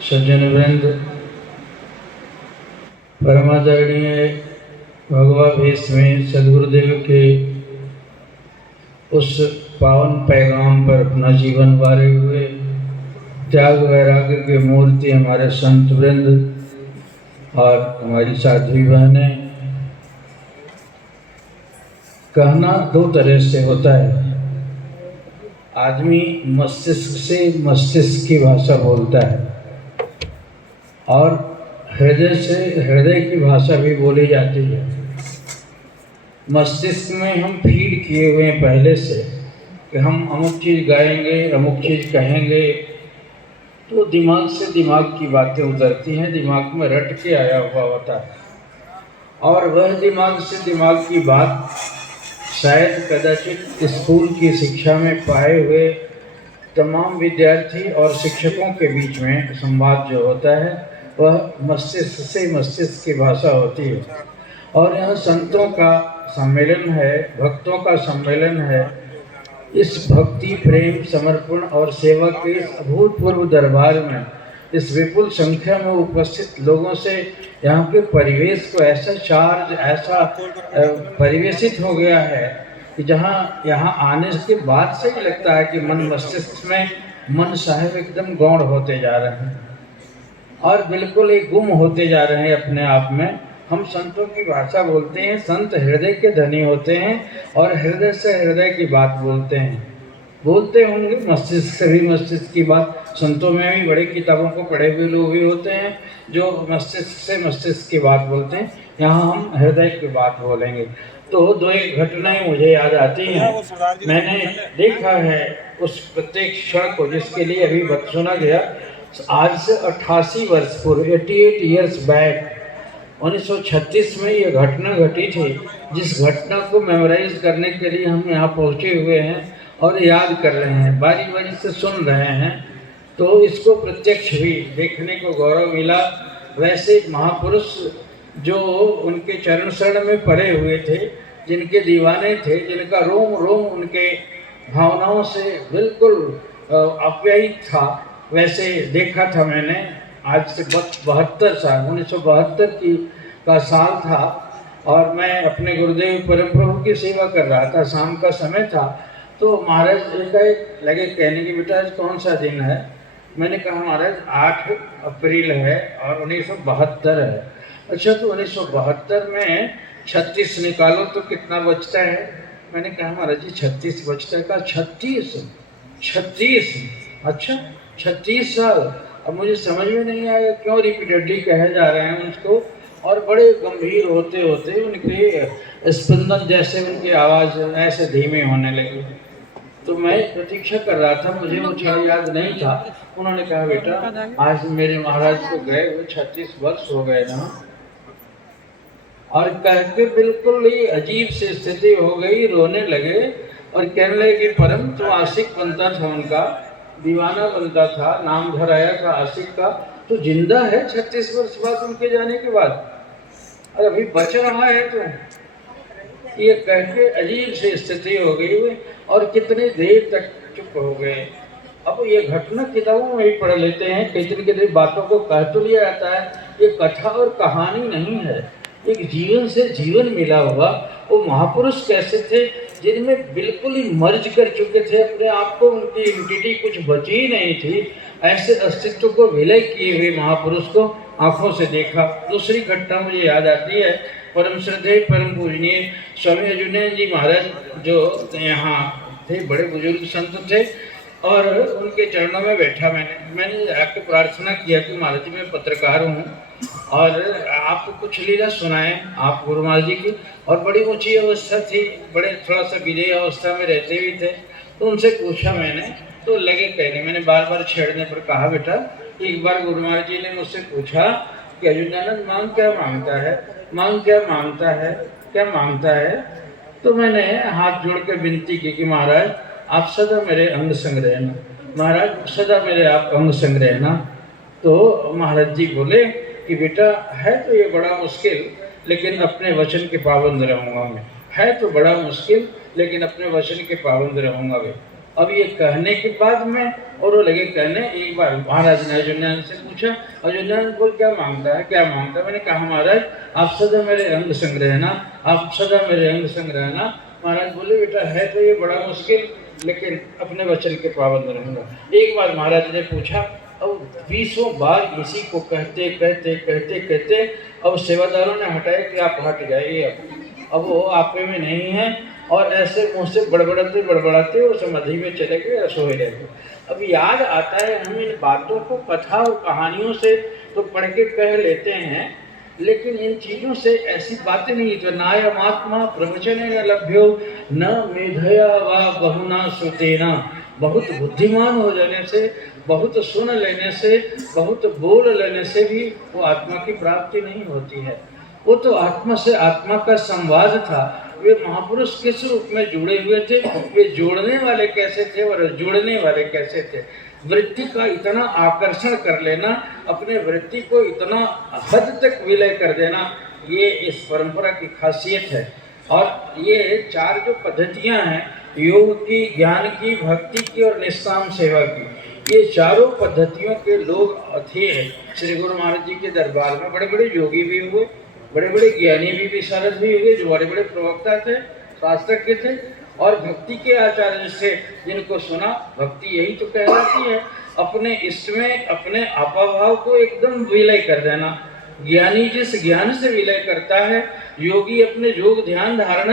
सज्जन वृंद, परमादरणीय भगवाभीष्ट में सदगुरुदेव के उस पावन पैगाम पर अपना जीवन वारे हुए त्याग वैराग्य के मूर्ति हमारे संत वृंद और हमारी साध्वी बहनें। कहना दो तरह से होता है। आदमी मस्तिष्क से मस्तिष्क की भाषा बोलता है और हृदय से हृदय की भाषा भी बोली जाती है। मस्तिष्क में हम फीड किए हुए हैं पहले से कि हम अमुक चीज़ गाएंगे, अमुक चीज़ कहेंगे, तो दिमाग से दिमाग की बातें उतरती हैं, दिमाग में रट के आया हुआ होता है। और वह दिमाग से दिमाग की बात शायद कदाचित स्कूल की शिक्षा में पाए हुए तमाम विद्यार्थी और शिक्षकों के बीच में संवाद जो होता है वह मस्तिष्क से मस्तिष्क की भाषा होती है। और यह संतों का सम्मेलन है, भक्तों का सम्मेलन है। इस भक्ति, प्रेम, समर्पण और सेवा के इस अभूतपूर्व दरबार में इस विपुल संख्या में उपस्थित लोगों से यहाँ के परिवेश को ऐसा चार्ज, ऐसा परिवेशित हो गया है कि जहाँ यहाँ आने के बाद से ही लगता है कि मन मस्तिष्क में मन साहब एकदम गौण होते जा रहे हैं और बिल्कुल ही गुम होते जा रहे हैं अपने आप में। हम संतों की भाषा बोलते हैं, संत हृदय के धनी होते हैं और हृदय से हृदय की बात बोलते हैं। बोलते होंगे मस्तिष्क से भी मस्तिष्क की बात। संतों में भी बड़ी किताबों को पढ़े हुए लोग भी होते हैं जो मस्तिष्क से मस्तिष्क की बात बोलते हैं। यहाँ हम हृदय की बात बोलेंगे। तो दो एक घटनाएं मुझे याद आती हैं। मैंने देखा है उस प्रत्येक क्षण को जिसके लिए अभी सुना गया। आज से 88 वर्ष पूर्व, 88 ईयर्स बैक, 1936 में ये घटना घटी थी, जिस घटना को मेमोराइज करने के लिए हम यहाँ पहुँचे हुए हैं और याद कर रहे हैं, बारी बारी से सुन रहे हैं। तो इसको प्रत्यक्ष भी देखने को गौरव मिला। वैसे महापुरुष जो उनके चरण शरण में पड़े हुए थे, जिनके दीवाने थे, जिनका रोम रोम उनके भावनाओं से बिल्कुल अप्यायित था, वैसे देखा था मैंने। आज से 72 साल, 1972 का साल था और मैं अपने गुरुदेव परम प्रभु की सेवा कर रहा था। शाम का समय था तो महाराज एक लगे कहने की, बेटा आज कौन सा दिन है? मैंने कहा महाराज 8 अप्रैल है और 1972 है। अच्छा, तो 1972 में 36 निकालो तो कितना बचता है? मैंने कहा महाराज जी 36 बचता है। का 36? अच्छा, 36 साल। अब मुझे समझ में नहीं आया क्यों रिपीटेडली कहे जा रहे हैं उसको, और बड़े गंभीर होते होते उनके स्पंदन जैसे उनकी आवाज़ ऐसे धीमे होने लगी। तो मैं प्रतीक्षा कर रहा था, मुझे याद नहीं था। उन्होंने कहा बेटा आज मेरे महाराज को गए हुए 36 वर्ष हो गए ना। और कह के बिल्कुल ही अजीब सी स्थिति हो गई, रोने लगे और कहने लगे कि परम तो आशिक बनता था उनका, दीवाना बनता था, नाम धराया था आशिक का, तो जिंदा है 36 वर्ष बाद उनके जाने के बाद, और अभी बच रहा है। तो ये कह के अजीब सी स्थिति हो गई और कितनी देर तक चुप हो गए। अब ये घटना किताबों में भी पढ़ लेते हैं, कितनी बातों को कह तो लिया जाता है। ये कथा और कहानी नहीं है, एक जीवन से जीवन मिला हुआ। वो महापुरुष कैसे थे जिनमें बिल्कुल ही मर्ज कर चुके थे अपने आप को, उनकी एंटिटी कुछ बची ही नहीं थी। ऐसे अस्तित्व को विलय किए हुए महापुरुष को आंखों से देखा। दूसरी घटना मुझे याद आती है, परम श्रद्धेय परम पूजनीय स्वामी अजुनैन जी महाराज जो यहाँ थे, बड़े बुजुर्ग संत थे, और उनके चरणों में बैठा मैंने आके प्रार्थना किया कि महाराज जी मैं पत्रकार हूँ और आपको कुछ लीला सुनाएं आप गुरु महाराज जी की। और बड़ी ऊंची अवस्था थी, बड़े थोड़ा सा विजयी अवस्था में रहते भी थे। तो उनसे पूछा मैंने, तो लगे कहने, मैंने बार बार छेड़ने पर कहा बेटा एक बार गुरु महाराज जी ने मुझसे पूछा कि अजुनानंद मांग क्या मांगता है, मांग क्या मांगता है, क्या मांगता है? तो मैंने हाथ जोड़ कर विनती की कि महाराज आप सदा मेरे अंग संग रहना, महाराज सदा मेरे आप अंग संग रहना। तो महाराज जी बोले कि बेटा है तो ये बड़ा मुश्किल, लेकिन अपने वचन के पाबंद रहूँगा मैं। है तो बड़ा मुश्किल, लेकिन अपने वचन के पाबंद रहूँगा मैं। अब ये कहने के बाद में और वो लगे कहने। एक बार महाराज ने अयोध्या से पूछा, अयोध्या बोल क्या मांगता है, क्या मांगता है? मैंने कहा महाराज आप सदा मेरे अंग संग रहना, आप सदा मेरे अंग संग रहना। महाराज बोले बेटा है तो ये बड़ा मुश्किल, लेकिन अपने वचन के पाबंद रहूँगा। एक बार महाराज ने पूछा, अब 20 बार इसी को कहते कहते कहते कहते अब सेवादारों ने हटाया कि आप हट जाइए, अब वो आप में नहीं है। और ऐसे मुँह से बड़बड़ाते बड़बड़ाते वो समाधि में चले गए या सोए रहे। अब याद आता है हम इन बातों को कथा और कहानियों से तो पढ़ के कह लेते हैं, लेकिन इन चीज़ों से ऐसी बातें नहीं। तो नायमात्मा प्रवचन न लभ्यो न मेधया व बहुना श्रुतेना। बहुत बुद्धिमान हो जाने से, बहुत सुन लेने से, बहुत बोल लेने से भी वो आत्मा की प्राप्ति नहीं होती है। वो तो आत्मा से आत्मा का संवाद था। वे महापुरुष किस रूप में जुड़े हुए थे, वे जोड़ने वाले कैसे थे और जुड़ने वाले कैसे थे। वृत्ति का इतना आकर्षण कर लेना, अपने वृत्ति को इतना हद तक विलय कर देना, ये इस परंपरा की खासियत है। और ये 4 जो पद्धतियां हैं, योग की, ज्ञान की, भक्ति की और निष्काम सेवा की, ये चारों पद्धतियों के लोग थे श्री गुरु महाराज जी के दरबार में। बड़े बड़े योगी भी हुए, बड़े बड़े ज्ञानी भी विशारद भी हुए, जो बड़े बड़े प्रवक्ता थे, शास्त्रज्ञ थे। और भक्ति के आचार्य से जिनको सुना, भक्ति यही तो कहलाती है, अपने इष्ट में अपने आपाभाव को एकदम विलय कर देना। ज्ञानी जिस ज्ञान से विलय करता है, योगी अपने योग ध्यान धारणा